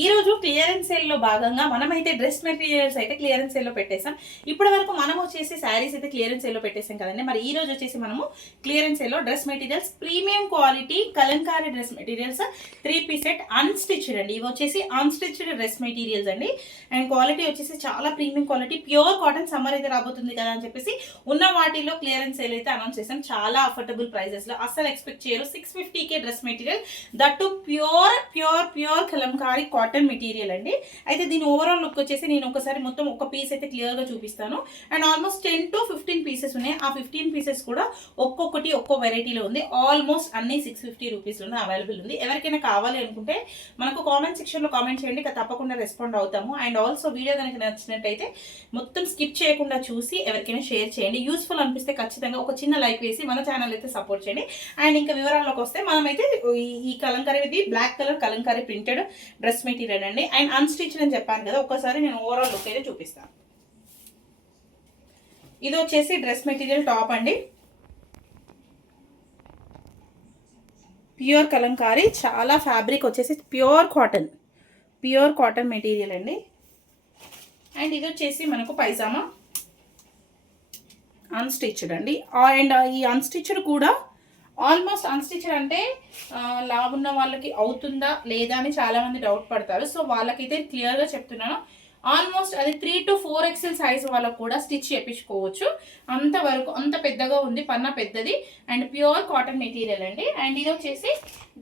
ఈ రోజు clearance sale లో భాగంగా మనమైతే డ్రెస్ మెటీరియల్స్ అయితే క్లియరెన్స్ సేల్ లో పెట్టేసాం. ఇప్పటి వరకు మనం వచ్చేసి శారీస్ అయితే క్లియరెన్స్ సేల్ లో పెట్టేసాం కదండి. మరి ఈ రోజు వచ్చేసి మనము క్లియరెన్స్ సేల్ లో dress materials premium quality Kalamkari dress materials 3-piece set unstitched అండి. ఇవి వచ్చేసి అన్స్టిచ్డ్ డ్రెస్ మెటీరియల్స్ అండి. అండ్ క్వాలిటీ వచ్చేసి చాలా premium quality, pure cotton. Summer అయితే రాబోతుంది కదా అని చెప్పేసి ఉన్న వాటిలో క్లియరెన్స్ సేల్ అయితే అనౌన్స్ చేసాం. చాలా అఫోర్డబుల్ ప్రైజెస్ లో, అసలు ఎక్స్పెక్ట్ చేయరు. 650K dress material, that pure pure pure Kalamkari cotton material అండి. అయితే దీని ఓవరాల్ లుక్ వచ్చేసి నేను ఒకసారి మొత్తం ఒక పీస్ అయితే క్లియర్ గా చూపిస్తాను. అండ్ ఆల్మోస్ట్ 10 to 15 పీసెస్ ఉన్నాయి. ఆ 15 పీసెస్ కూడా ఒక్కొక్కటి ఒక్కో వెరైటీలో ఉంది. ఆల్మోస్ట్ అన్ని 650 రూపీస్లోనే అవైలబుల్ ఉంది. ఎవరికైనా కావాలి అనుకుంటే మనకు కామెంట్ సెక్షన్ లో కామెంట్ చేయండి, తప్పకుండా రెస్పాండ్ అవుతాము. అండ్ ఆల్సో వీడియో కనుక నచ్చినట్టయితే మొత్తం స్కిప్ చేయకుండా చూసి ఎవరికైనా షేర్ చేయండి. యూస్ఫుల్ అనిపిస్తే ఖచ్చితంగా ఒక చిన్న లైక్ వేసి మన ఛానల్ అయితే సపోర్ట్ చేయండి. అండ్ ఇంకా వివరాల్లోకి వస్తే మనమైతే ఈ కలంకారీ, ఇది black colour Kalamkari printed dress material అండి. అండ్ అన్స్టిచ్డ్ అని చెప్పాను కదా, ఒక్కసారి నేను ఓవరాల్ లుక్ అయితే చూపిస్తాను. ఇది వచ్చేసి డ్రెస్ మెటీరియల్ టాప్ అండి, ప్యూర్ కలంకారీ. చాలా ఫ్యాబ్రిక్ వచ్చేసి ప్యూర్ కాటన్ మెటీరియల్ అండి. అండ్ ఇది వచ్చేసి మనకు పైజామా అన్స్టిచ్డ్ అండి. అండ్ ఈ అన్స్టిచ్డ్ కూడా ఆల్మోస్ట్ అన్స్టిచ్డ్ అంటే లావ్ ఉన్న వాళ్ళకి అవుతుందా లేదా అని చాలా మంది డౌట్ పడతారు. సో వాళ్ళకైతే క్లియర్గా చెప్తున్నాను, ఆల్మోస్ట్ అది 3 to 4XL సైజ్ వాళ్ళకు కూడా స్టిచ్ చేయించుకోవచ్చు. అంతవరకు అంత పెద్దగా ఉంది, పన్నా పెద్దది. అండ్ ప్యూర్ కాటన్ మెటీరియల్ అండి. అండ్ ఇది వచ్చేసి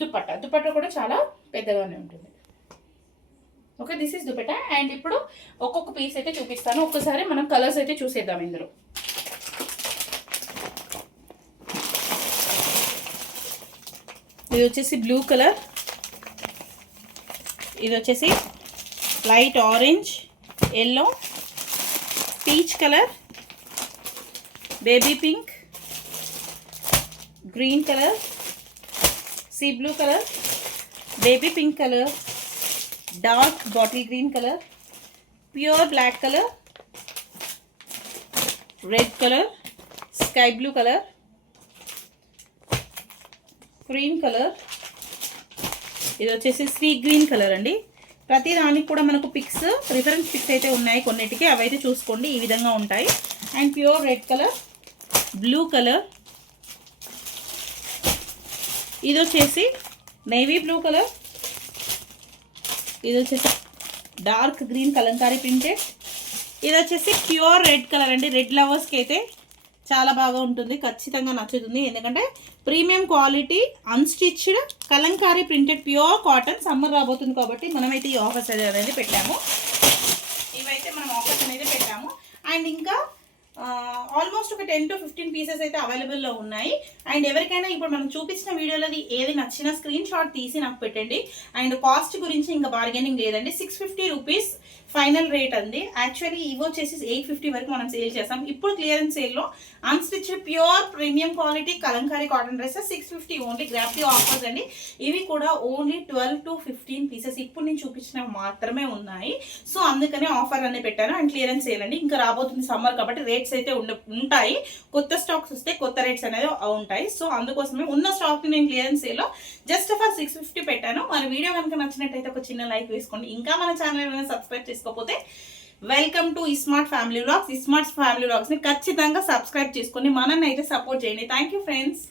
దుపట్టా కూడా చాలా పెద్దగానే ఉంటుంది. Okay, this is dupatta. And ఇప్పుడు ఒక్కొక్క పీస్ అయితే చూపిస్తాను. ఒక్కసారి మనం కలర్స్ అయితే చూసేద్దాం ఇందులో. ఇది వచ్చేసి బ్లూ కలర్, ఇది వచ్చేసి light orange, yellow, peach colour, baby pink, green colour, sea blue colour, baby pink colour, dark bottle green colour, pure black colour, red colour, sky blue colour, cream colour, ఇది వచ్చేసి sea green colour అండి. ప్రతి దానికి కూడా మనకు pics, reference pics అయితే ఉన్నాయి కొన్నిటికి, అవైతే చూసుకోండి. ఈ విధంగా ఉంటాయి. And pure red colour, blue colour, ఇది వచ్చేసి నేవీ బ్లూ కలర్, ఇది వచ్చేసి డార్క్ గ్రీన్ కలంకారీ ప్రింటెడ్, ఇది వచ్చేసి ప్యూర్ రెడ్ కలర్ అండి. రెడ్ లవర్స్కి అయితే చాలా బాగా ఉంటుంది, ఖచ్చితంగా నచ్చుతుంది. ఎందుకంటే premium quality unstitched Kalamkari printed pure cotton. Summer రాబోతుంది కాబట్టి మనమైతే ఈ ఆఫర్స్ అనేది పెట్టాము. ఇవైతే మనం ఆఫర్స్ అనేది పెట్టాము. అండ్ ఇంకా ఆల్మోస్ట్ ఒక 10 to 15 పీసెస్ అయితే అవైలబుల్లో ఉన్నాయి. అండ్ ఎవరికైనా ఇప్పుడు మనం చూపించిన వీడియోలోది ఏది నచ్చినా స్క్రీన్ షాట్ తీసి నాకు పెట్టండి. అండ్ కాస్ట్ గురించి ఇంకా బార్గెనింగ్ లేదండి. 650 రూపీస్ ఫైనల్ రేట్ అండి. యాక్చువల్లీ ఇవి వచ్చేసి 850 వరకు మనం సేల్ చేస్తాం. ఇప్పుడు క్లియరెన్స్ సేల్లో unstitched pure premium quality Kalamkari cotton dresses 650 only. Grab the offers అండి. ఇవి కూడా ఓన్లీ 12 to 15 పీసెస్ ఇప్పుడు నేను చూపించినవి మాత్రమే ఉన్నాయి. సో అందుకనే ఆఫర్ అనేది పెట్టాను. అండ్ క్లియరెన్స్ సేల్ అండి. ఇంకా రాబోతుంది సమ్మర్ కాబట్టి రేట్స్ అయితే ఉంటాయి. కొత్త స్టాక్స్ వస్తే కొత్త రేట్స్ అనేది ఉంటాయి. సో అందుకోసమే ఉన్న స్టాక్ నేను క్లియరెన్స్ సేల్లో జస్ట్ ఫర్ 650 పెట్టాను. మన వీడియో కనుక నచ్చినట్టయితే ఒక చిన్న లైక్ వేసుకోండి. ఇంకా మన ఛానల్ సబ్స్క్రైబ్ చేసుకోకపోతే welcome to smart family vlogs. Smart family vlogs ని ఖచ్చితంగా సబ్స్క్రైబ్ చేసుకొని మనల్ని అయితే సపోర్ట్ చేయండి. Thank you friends.